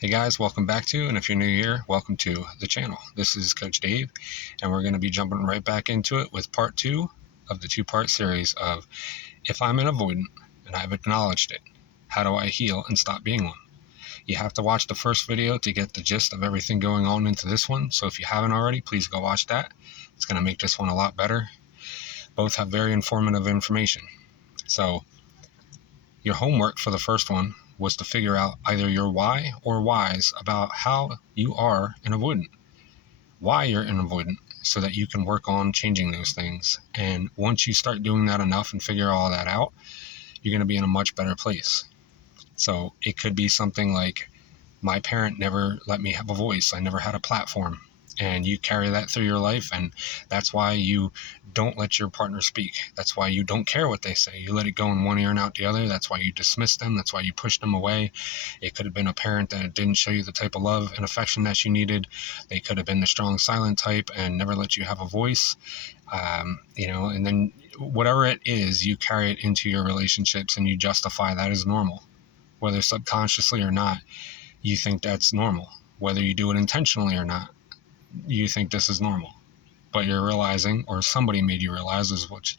Hey guys, welcome back to, and if you're new here, welcome to the channel. This is Coach Dave, and we're going to be jumping right back into it with part 2 of the 2-part series of if I'm an avoidant and I've acknowledged it, how do I heal and stop being one? You have to watch the first video to get the gist of everything going on into this one, so if you haven't already, please go watch that. It's going to make this one a lot better. Both have very informative information. So, your homework for the first one was to figure out either your why or whys about how you are an avoidant, why you're an avoidant, so that you can work on changing those things. And once you start doing that enough and figure all that out, you're going to be in a much better place. So it could be something like, my parent never let me have a voice. I never had a platform. And you carry that through your life, and that's why you don't let your partner speak. That's why you don't care what they say. You let it go in one ear and out the other. That's why you dismiss them. That's why you push them away. It could have been a parent that didn't show you the type of love and affection that you needed. They could have been the strong silent type and never let you have a voice. And then whatever it is, you carry it into your relationships and you justify that as normal. Whether subconsciously or not, you think that's normal. Whether you do it intentionally or not, you think this is normal, but you're realizing, or somebody made you realize, is what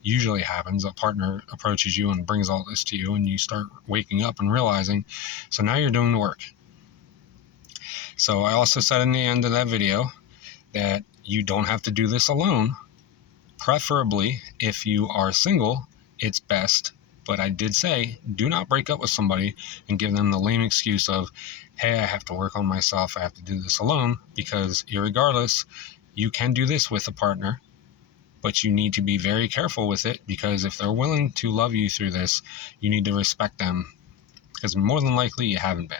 usually happens. A partner approaches you and brings all this to you, and you start waking up and realizing. So now you're doing the work. So I also said in the end of that video that you don't have to do this alone. Preferably, if you are single, it's best. But I did say, do not break up with somebody and give them the lame excuse of, hey, I have to work on myself, I have to do this alone, because irregardless, you can do this with a partner, but you need to be very careful with it, because if they're willing to love you through this, you need to respect them, because more than likely you haven't been.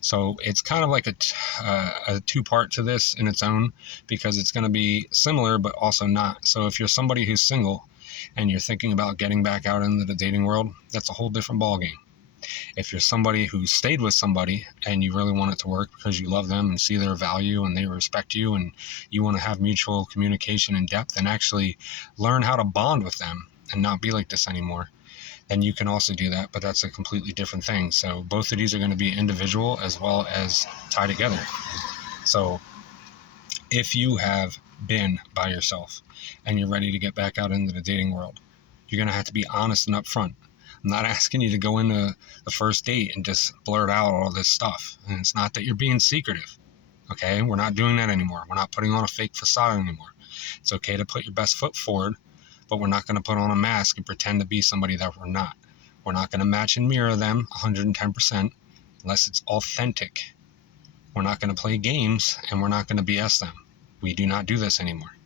So it's kind of like a two-part to this in its own, because it's going to be similar, but also not. So if you're somebody who's single and you're thinking about getting back out into the dating world, that's a whole different ballgame. If you're somebody who stayed with somebody and you really want it to work because you love them and see their value and they respect you and you want to have mutual communication in depth and actually learn how to bond with them and not be like this anymore, then you can also do that, but that's a completely different thing. So both of these are going to be individual as well as tie together. So if you have been by yourself and you're ready to get back out into the dating world, you're going to have to be honest and upfront. I'm not asking you to go into the first date and just blurt out all this stuff. And it's not that you're being secretive. Okay? We're not doing that anymore. We're not putting on a fake facade anymore. It's okay to put your best foot forward, but we're not going to put on a mask and pretend to be somebody that we're not. We're not going to match and mirror them 110% unless it's authentic. We're not going to play games, and we're not going to BS them. We do not do this anymore.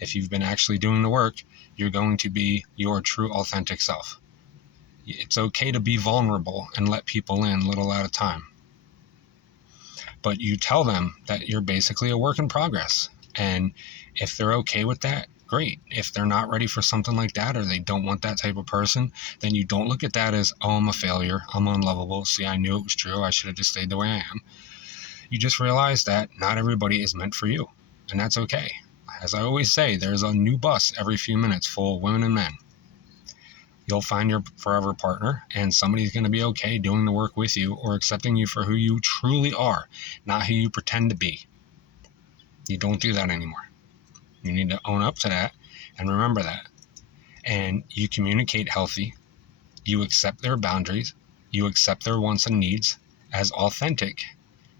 If you've been actually doing the work, you're going to be your true authentic self. It's okay to be vulnerable and let people in little at a time. But you tell them that you're basically a work in progress. And if they're okay with that, great. If they're not ready for something like that, or they don't want that type of person, then you don't look at that as, oh, I'm a failure, I'm unlovable, see, I knew it was true, I should have just stayed the way I am. You just realize that not everybody is meant for you, and that's okay. As I always say, there's a new bus every few minutes full of women and men. You'll find your forever partner, and somebody's going to be okay doing the work with you or accepting you for who you truly are, not who you pretend to be. You don't do that anymore. You need to own up to that and remember that. And you communicate healthy. You accept their boundaries. You accept their wants and needs as authentic.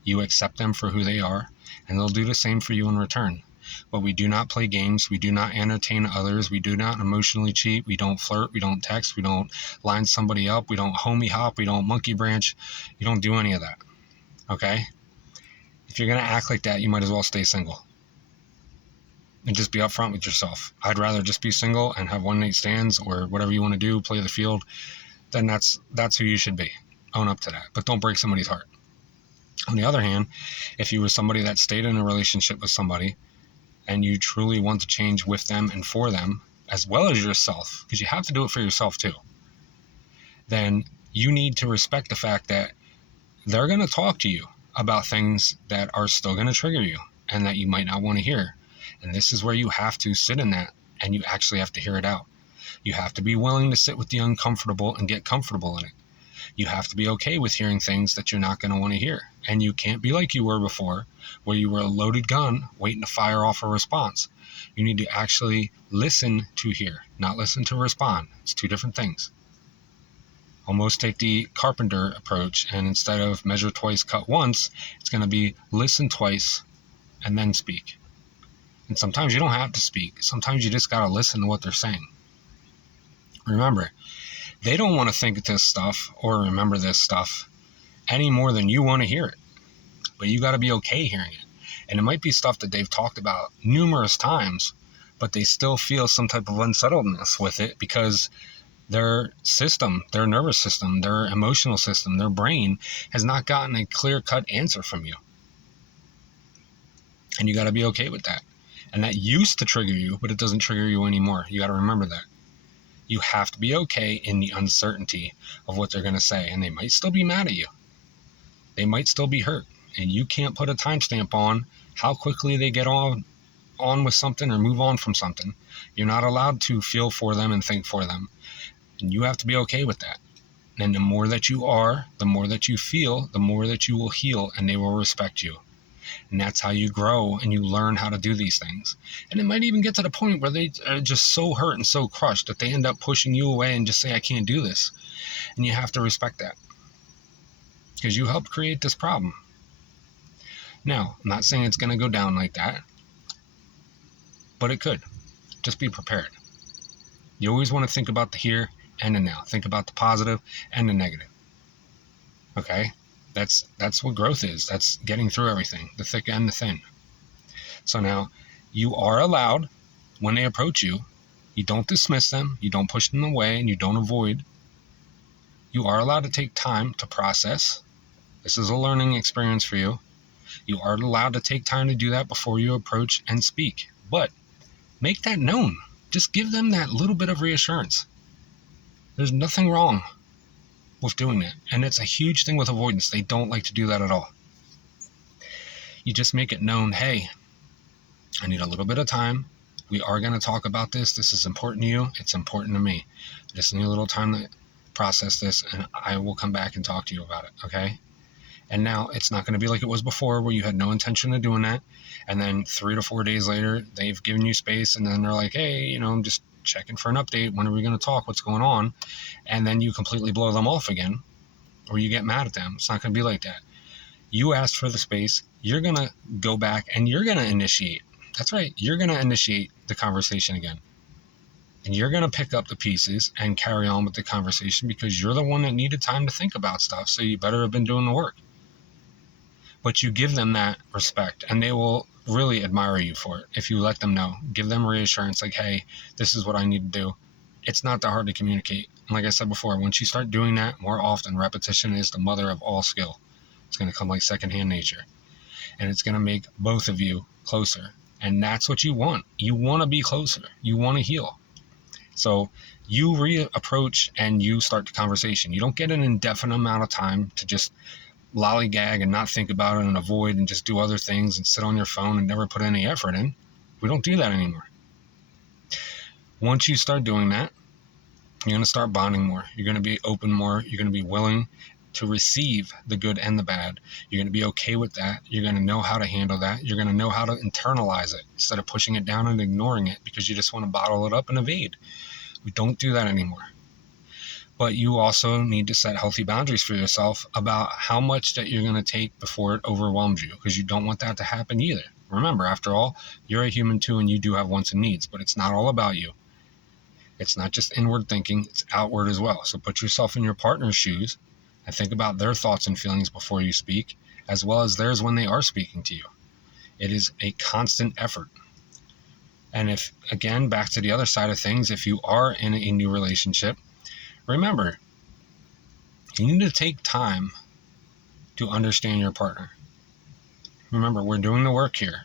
You accept them for who they are, and they'll do the same for you in return. But we do not play games. We do not entertain others. We do not emotionally cheat. We don't flirt. We don't text. We don't line somebody up. We don't homie hop. We don't monkey branch. You don't do any of that. Okay? If you're going to act like that, you might as well stay single. And just be upfront with yourself. I'd rather just be single and have one-night stands or whatever you want to do, play the field. Then that's who you should be. Own up to that. But don't break somebody's heart. On the other hand, if you were somebody that stayed in a relationship with somebody and you truly want to change with them and for them, as well as yourself, because you have to do it for yourself too, then you need to respect the fact that they're going to talk to you about things that are still going to trigger you and that you might not want to hear. And this is where you have to sit in that, and you actually have to hear it out. You have to be willing to sit with the uncomfortable and get comfortable in it. You have to be okay with hearing things that you're not going to want to hear. And you can't be like you were before, where you were a loaded gun waiting to fire off a response. You need to actually listen to hear, not listen to respond. It's two different things. Almost take the carpenter approach, and instead of measure twice, cut once, it's going to be listen twice and then speak. And sometimes you don't have to speak. Sometimes you just got to listen to what they're saying. Remember, they don't want to think this stuff or remember this stuff any more than you want to hear it. But you got to be okay hearing it. And it might be stuff that they've talked about numerous times, but they still feel some type of unsettledness with it because their system, their nervous system, their emotional system, their brain has not gotten a clear-cut answer from you. And you got to be okay with that. And that used to trigger you, but it doesn't trigger you anymore. You got to remember that. You have to be okay in the uncertainty of what they're going to say. And they might still be mad at you. They might still be hurt. And you can't put a timestamp on how quickly they get on with something or move on from something. You're not allowed to feel for them and think for them. And you have to be okay with that. And the more that you are, the more that you feel, the more that you will heal, and they will respect you. And that's how you grow and you learn how to do these things. And it might even get to the point where they are just so hurt and so crushed that they end up pushing you away and just say, I can't do this. And you have to respect that, because you helped create this problem. Now, I'm not saying it's going to go down like that, but it could. Just be prepared. You always want to think about the here and the now. Think about the positive and the negative. Okay? That's what growth is. That's getting through everything, the thick and the thin. So now, you are allowed, when they approach you, you don't dismiss them, you don't push them away, and you don't avoid. You are allowed to take time to process. This is a learning experience for you. You are allowed to take time to do that before you approach and speak. But make that known. Just give them that little bit of reassurance. There's nothing wrong with doing that. And it's a huge thing with avoidance. They don't like to do that at all. You just make it known, hey, I need a little bit of time. We are going to talk about this. This is important to you. It's important to me. I just need a little time to process this, and I will come back and talk to you about it, okay? And now it's not going to be like it was before, where you had no intention of doing that. And then 3 to 4 days later, they've given you space, and then they're like, hey, I'm just checking for an update. When are we going to talk? What's going on? And then you completely blow them off again, or you get mad at them. It's not going to be like that. You asked for the space. You're going to go back and you're going to initiate. That's right. You're going to initiate the conversation again. And you're going to pick up the pieces and carry on with the conversation, because you're the one that needed time to think about stuff. So you better have been doing the work. But you give them that respect, and they will really admire you for it if you let them know. Give them reassurance, like, hey, this is what I need to do. It's not that hard to communicate. And like I said before, once you start doing that more often, repetition is the mother of all skill. It's going to come like secondhand nature. And it's going to make both of you closer. And that's what you want. You want to be closer. You want to heal. So you reapproach and you start the conversation. You don't get an indefinite amount of time to just lollygag and not think about it and avoid and just do other things and sit on your phone and never put any effort in. We don't do that anymore. Once you start doing that, you're going to start bonding more. You're going to be open more. You're going to be willing to receive the good and the bad. You're going to be okay with that. You're going to know how to handle that. You're going to know how to internalize it instead of pushing it down and ignoring it because you just want to bottle it up and evade. We don't do that anymore. But you also need to set healthy boundaries for yourself about how much that you're going to take before it overwhelms you, because you don't want that to happen either. Remember, after all, you're a human too, and you do have wants and needs, but it's not all about you. It's not just inward thinking, it's outward as well. So put yourself in your partner's shoes and think about their thoughts and feelings before you speak, as well as theirs when they are speaking to you. It is a constant effort. And if, again, back to the other side of things, if you are in a new relationship, remember, you need to take time to understand your partner. Remember, we're doing the work here.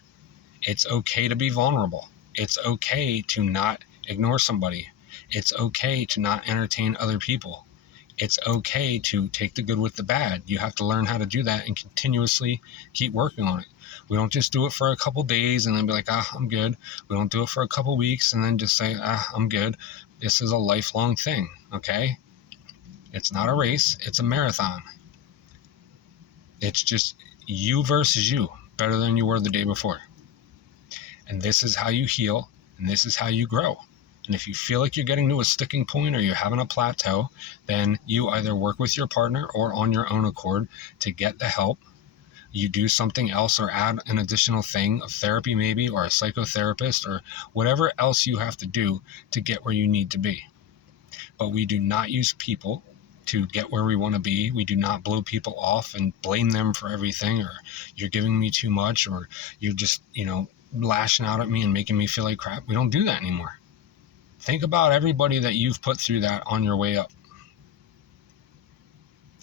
It's okay to be vulnerable. It's okay to not ignore somebody. It's okay to not entertain other people. It's okay to take the good with the bad. You have to learn how to do that and continuously keep working on it. We don't just do it for a couple days and then be like, I'm good. We don't do it for a couple weeks and then just say, I'm good. This is a lifelong thing, okay? It's not a race, it's a marathon. It's just you versus you, better than you were the day before. And this is how you heal, and this is how you grow. And if you feel like you're getting to a sticking point or you're having a plateau, then you either work with your partner or on your own accord to get the help. You do something else or add an additional thing, of therapy maybe, or a psychotherapist, or whatever else you have to do to get where you need to be. But we do not use people to get where we want to be. We do not blow people off and blame them for everything, or you're giving me too much, or you're just, lashing out at me and making me feel like crap. We don't do that anymore. Think about everybody that you've put through that on your way up.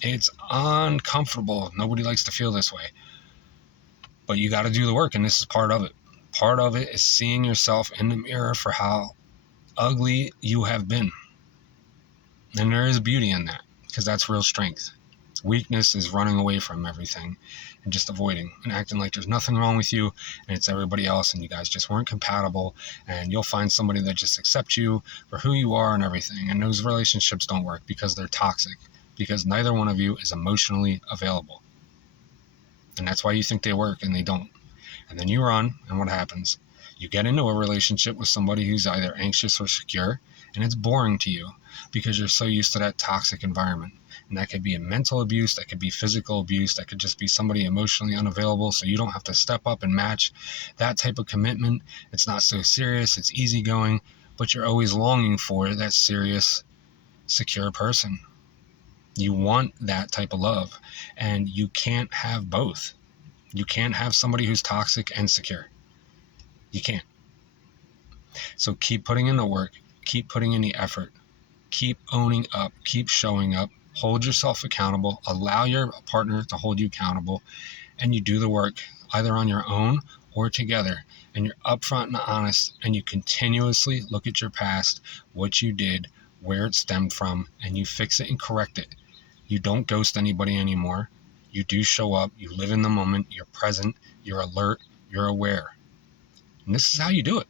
It's uncomfortable. Nobody likes to feel this way. But you got to do the work, and this is part of it. Part of it is seeing yourself in the mirror for how ugly you have been. And there is beauty in that, because that's real strength. Weakness is running away from everything and just avoiding and acting like there's nothing wrong with you and it's everybody else, and you guys just weren't compatible, and you'll find somebody that just accepts you for who you are and everything. And those relationships don't work because they're toxic, because neither one of you is emotionally available. And that's why you think they work and they don't. And then you run, and what happens? You get into a relationship with somebody who's either anxious or secure, and it's boring to you because you're so used to that toxic environment. And that could be a mental abuse, that could be physical abuse, that could just be somebody emotionally unavailable, so you don't have to step up and match that type of commitment. It's not so serious, it's easygoing, but you're always longing for that serious, secure person. You want that type of love, and you can't have both. You can't have somebody who's toxic and secure. You can't. So keep putting in the work, keep putting in the effort, keep owning up, keep showing up, hold yourself accountable, allow your partner to hold you accountable, and you do the work either on your own or together, and you're upfront and honest, and you continuously look at your past, what you did, where it stemmed from, and you fix it and correct it. You don't ghost anybody anymore. You do show up, you live in the moment, you're present, you're alert, you're aware. And this is how you do it.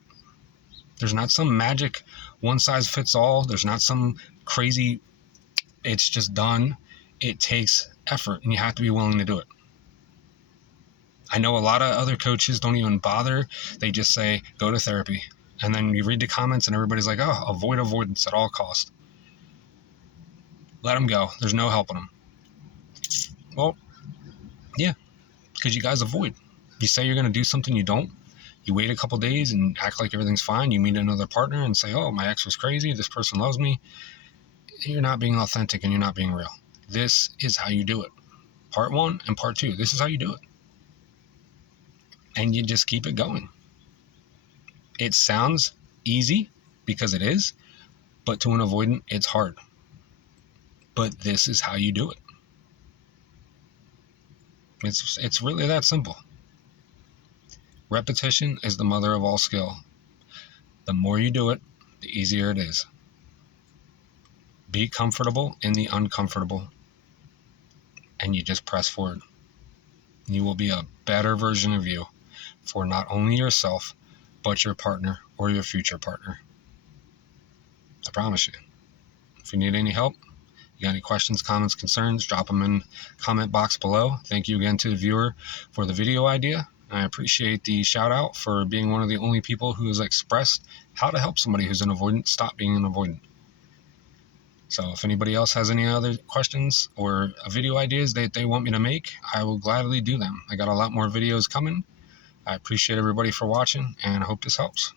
There's not some magic one size fits all. There's not some crazy, it's just done. It takes effort, and you have to be willing to do it. I know a lot of other coaches don't even bother. They just say, go to therapy. And then you read the comments and everybody's like, oh, avoid avoidance at all costs. Let them go. There's no helping them. Well, yeah, because you guys avoid. You say you're going to do something, you don't. You wait a couple days and act like everything's fine. You meet another partner and say, oh, my ex was crazy. This person loves me. You're not being authentic and you're not being real. This is how you do it. Part 1 and part 2. This is how you do it. And you just keep it going. It sounds easy because it is, but to an avoidant, it's hard. But this is how you do it. It's really that simple. Repetition is the mother of all skill. The more you do it, the easier it is. Be comfortable in the uncomfortable, and you just press forward. You will be a better version of you for not only yourself, but your partner or your future partner. I promise you. If you need any help, you got any questions, comments, concerns, drop them in the comment box below. Thank you again to the viewer for the video idea. I appreciate the shout out for being one of the only people who has expressed how to help somebody who's an avoidant stop being an avoidant. So if anybody else has any other questions or video ideas that they want me to make, I will gladly do them. I got a lot more videos coming. I appreciate everybody for watching, and I hope this helps.